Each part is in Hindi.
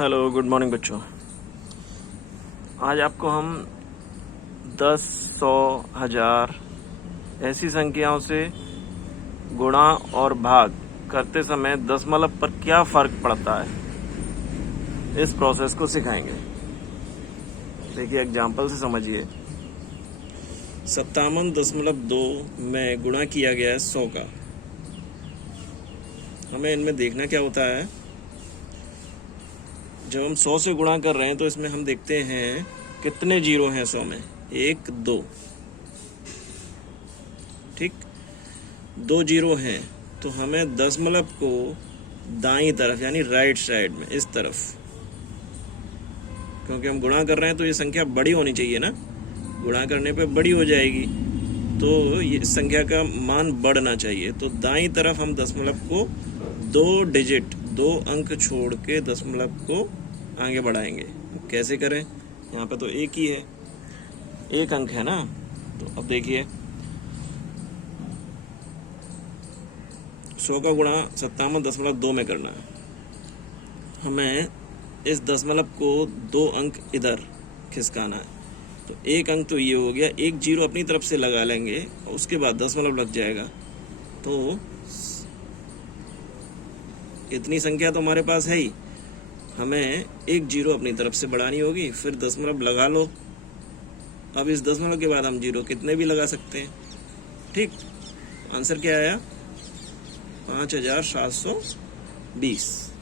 हेलो, गुड मॉर्निंग बच्चों। आज आपको हम 10, 100, 1000 ऐसी संख्याओं से गुणा और भाग करते समय दशमलव पर क्या फर्क पड़ता है, इस प्रोसेस को सिखाएंगे। देखिए, एग्जाम्पल से समझिए। 57.2 में गुणा किया गया है 100 का। हमें इनमें देखना क्या होता है, जब हम 100 से गुणा कर रहे हैं तो इसमें हम देखते हैं कितने जीरो हैं 100 में। 1, 2, ठीक, 2 जीरो हैं, तो हमें दशमलव को दाईं तरफ यानी राइट साइड में इस तरफ, क्योंकि हम गुणा कर रहे हैं तो ये संख्या बड़ी होनी चाहिए ना, गुणा करने पे बड़ी हो जाएगी, तो ये संख्या का मान बढ़ना चाहिए। तो दाईं तरफ हम दशमलव को 2 डिजिट 2 अंक छोड़ के दशमलव को आगे बढ़ाएंगे। कैसे करें, यहाँ पे तो एक ही है, एक अंक है ना। तो अब देखिए, 100 का गुणा 57.2 में करना है। हमें इस दशमलव को 2 अंक इधर खिसकाना है, तो एक अंक तो ये हो गया, एक जीरो अपनी तरफ से लगा लेंगे और उसके बाद दशमलव लग जाएगा। तो इतनी संख्या तो हमारे पास है ही, हमें एक जीरो अपनी तरफ से बढ़ानी होगी, फिर दशमलव लगा लो। अब इस दशमलव के बाद हम जीरो कितने भी लगा सकते हैं, ठीक। आंसर क्या आया? 5720।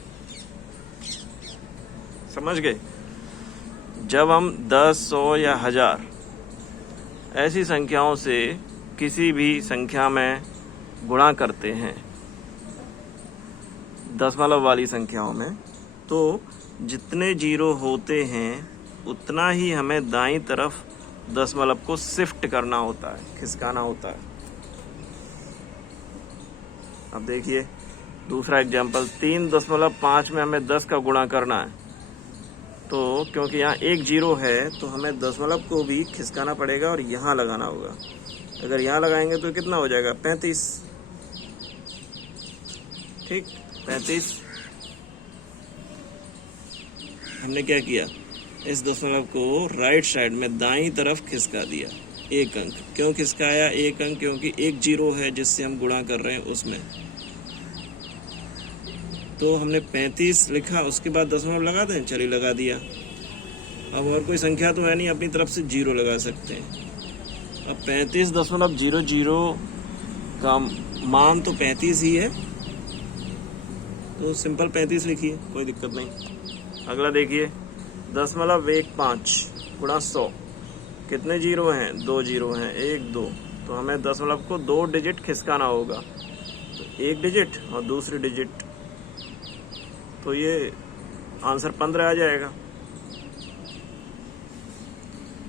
समझ गए? जब हम 10, 100 या 1000 ऐसी संख्याओं से किसी भी संख्या में गुणा करते हैं, दशमलव वाली संख्याओं में, तो जितने जीरो होते हैं उतना ही हमें दाईं तरफ दशमलव को शिफ्ट करना होता है, खिसकाना होता है। अब देखिए दूसरा एग्जाम्पल, 3.5 में हमें 10 का गुणा करना है, तो क्योंकि यहाँ एक जीरो है तो हमें दशमलव को भी खिसकाना पड़ेगा और यहाँ लगाना होगा। अगर यहाँ लगाएंगे तो कितना हो जाएगा? 35, ठीक, 35। हमने क्या किया, इस दशमलव को राइट साइड में दाईं तरफ खिसका दिया, एक अंक। क्यों खिसकाया एक अंक? क्योंकि एक जीरो है जिससे हम गुणा कर रहे हैं उसमें। तो हमने 35 लिखा, उसके बाद दशमलव लगा दें, चलिए लगा दिया। अब और कोई संख्या तो है नहीं, अपनी तरफ से जीरो लगा सकते हैं। अब 35.00 का मान तो 35 ही है, तो सिंपल 35 लिखिए, कोई दिक्कत नहीं। अगला देखिए, 0.15 गुणा 100, कितने जीरो हैं? 2 जीरो हैं, 1, 2, तो हमें दशमलव को 2 डिजिट खिसकाना होगा, तो एक डिजिट और दूसरी डिजिट, तो ये आंसर 15 आ जाएगा,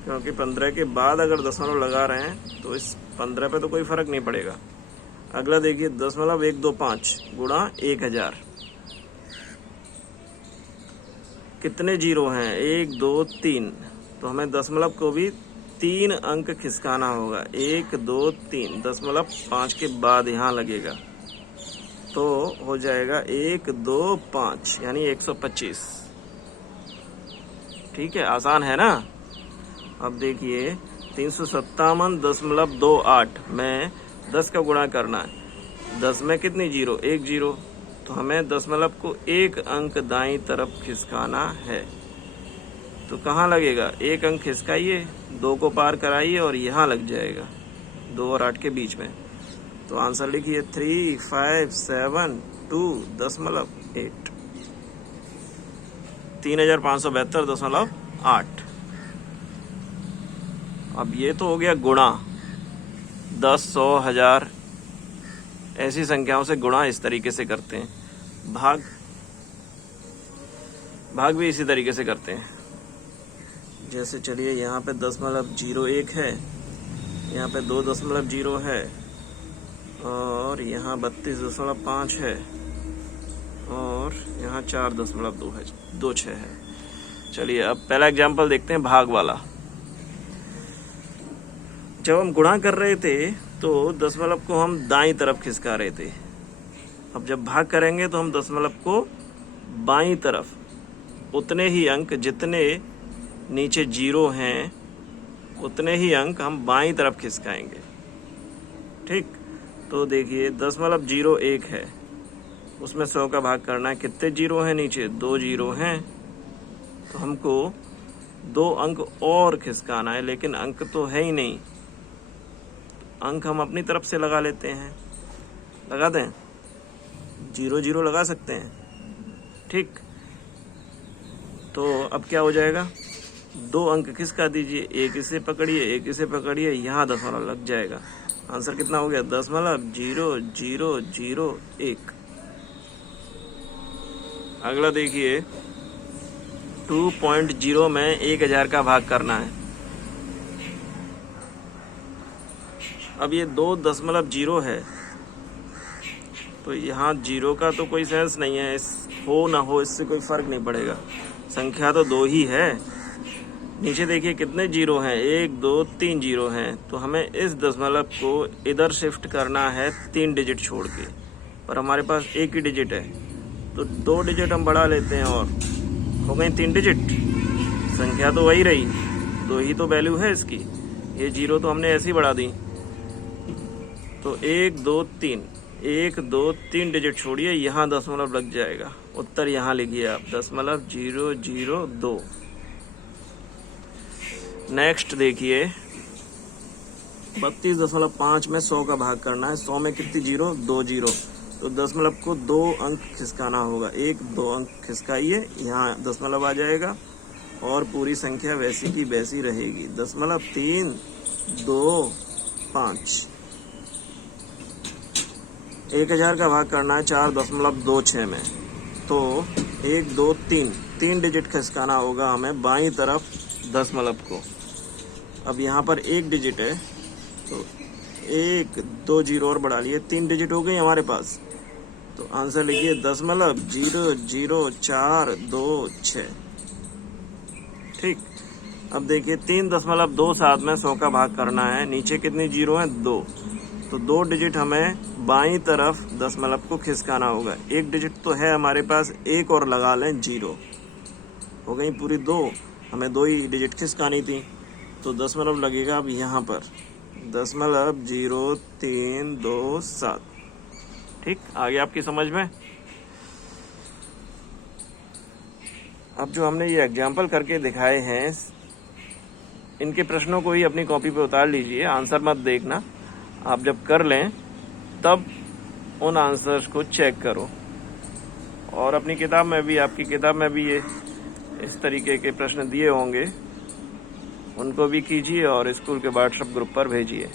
क्योंकि 15 के बाद अगर दशमलव लगा रहे हैं तो इस 15 पे तो कोई फर्क नहीं पड़ेगा। अगला देखिए, 0.125 गुणा 1000, कितने जीरो हैं? 1, 2, 3, तो हमें दशमलव को भी 3 अंक खिसकाना होगा, 1, 2, 3, दशमलव 5 के बाद यहाँ लगेगा, तो हो जाएगा 1, 2, 5 यानी 125। ठीक है, आसान है ना। अब देखिए, 357.28 में 10 का गुणा करना है। 10 में कितनी जीरो? एक जीरो, तो हमें दशमलव को एक अंक दाईं तरफ खिसकाना है, तो कहाँ लगेगा? एक अंक खिसकाइए, 2 को पार कराइए और यहाँ लग जाएगा, 2 और 8 के बीच में। तो आंसर लिखिए 3572.8, 3572.8। अब ये तो हो गया गुणा, 10, 100, 1000 ऐसी संख्याओं से गुणा इस तरीके से करते हैं। भाग भी इसी तरीके से करते हैं। जैसे चलिए, यहाँ पे 0.01 है, यहाँ पे 2.0 है, और यहाँ 32.5 है, और यहाँ 4.26 है। चलिए अब पहला एग्जाम्पल देखते हैं, भाग वाला। जब हम गुणा कर रहे थे तो दशमलव को हम दाईं तरफ खिसका रहे थे, अब जब भाग करेंगे तो हम दशमलव को बाईं तरफ उतने ही अंक जितने नीचे 0 हैं उतने ही अंक हम बाईं तरफ खिसकाएंगे। ठीक, तो देखिए 0.01 है, उसमें 100 का भाग करना है। कितने 0 हैं नीचे? 2 0 हैं, तो हमको 2 अंक और खिसकाना है, लेकिन अंक तो है ही नहीं। अंक हम अपनी तरफ से लगा लेते हैं, लगा दें, 0 0 लगा सकते हैं। ठीक, तो अब क्या हो जाएगा? 2 अंक खिसका दीजिए, एक इसे पकड़िए, एक इसे पकड़िए, यहाँ दशमलव लग जाएगा। आंसर कितना हो गया? 0.0001। अगला देखिए, 2.0 में 1000 का भाग करना है। अब ये 2.0 है, तो यहाँ 0 का तो कोई सेंस नहीं है, हो ना हो इससे कोई फर्क नहीं पड़ेगा, संख्या तो 2 ही है। नीचे देखिए कितने 0 हैं? 1 2 3 0 हैं, तो हमें इस दशमलव को इधर शिफ्ट करना है 3 डिजिट छोड़ के, पर हमारे पास एक ही डिजिट है, तो 2 डिजिट हम बढ़ा लेते हैं और हो गई 3 डिजिट। संख्या तो वही रही, 2 ही तो वैल्यू है इसकी, ये 0 तो हमने ऐसे ही बढ़ा दी। तो 1 2 3, 1 2 3 डिजिट छोड़िए, यहाँ दशमलव लग जाएगा। उत्तर यहाँ लिखिए आप, 0.002। नेक्स्ट देखिए, 32.5 में 100 का भाग करना है। 100 में कितनी 0? 2 0, तो दशमलव को 2 अंक खिसकाना होगा। 1 2 अंक खिसकाइए, यहाँ दशमलव आ जाएगा और पूरी संख्या वैसी की वैसी रहेगी। 0.325। 1000 का भाग करना है 4.26 में, तो 1 2 3 डिजिट खिसकाना होगा हमें बाईं तरफ दशमलव को। अब यहाँ पर एक डिजिट है, तो 1 2 0 और बढ़ा लिए, 3 डिजिट हो गई हमारे पास। तो आंसर लिखिए 0.00426। ठीक, अब देखिए 3.27 में 100 का भाग करना है। नीचे कितनी 0 है? 2, तो 2 डिजिट हमें बाईं तरफ दशमलव को खिसकाना होगा। एक डिजिट तो है हमारे पास, एक और लगा लें, 0 हो गई पूरी 2, हमें 2 ही डिजिट खिसकानी थी, तो दशमलव लगेगा अब यहाँ पर 0.0327। ठीक, आगे आपकी समझ में। अब जो हमने ये एग्जाम्पल करके दिखाए हैं, इनके प्रश्नों को ही अपनी कॉपी पे उतार लीजिए, आंसर मत देखना। आप जब कर लें तब उन आंसर्स को चेक करो, और अपनी किताब में भी, आपकी किताब में भी ये इस तरीके के प्रश्न दिए होंगे, उनको भी कीजिए और स्कूल के व्हाट्सएप ग्रुप पर भेजिए।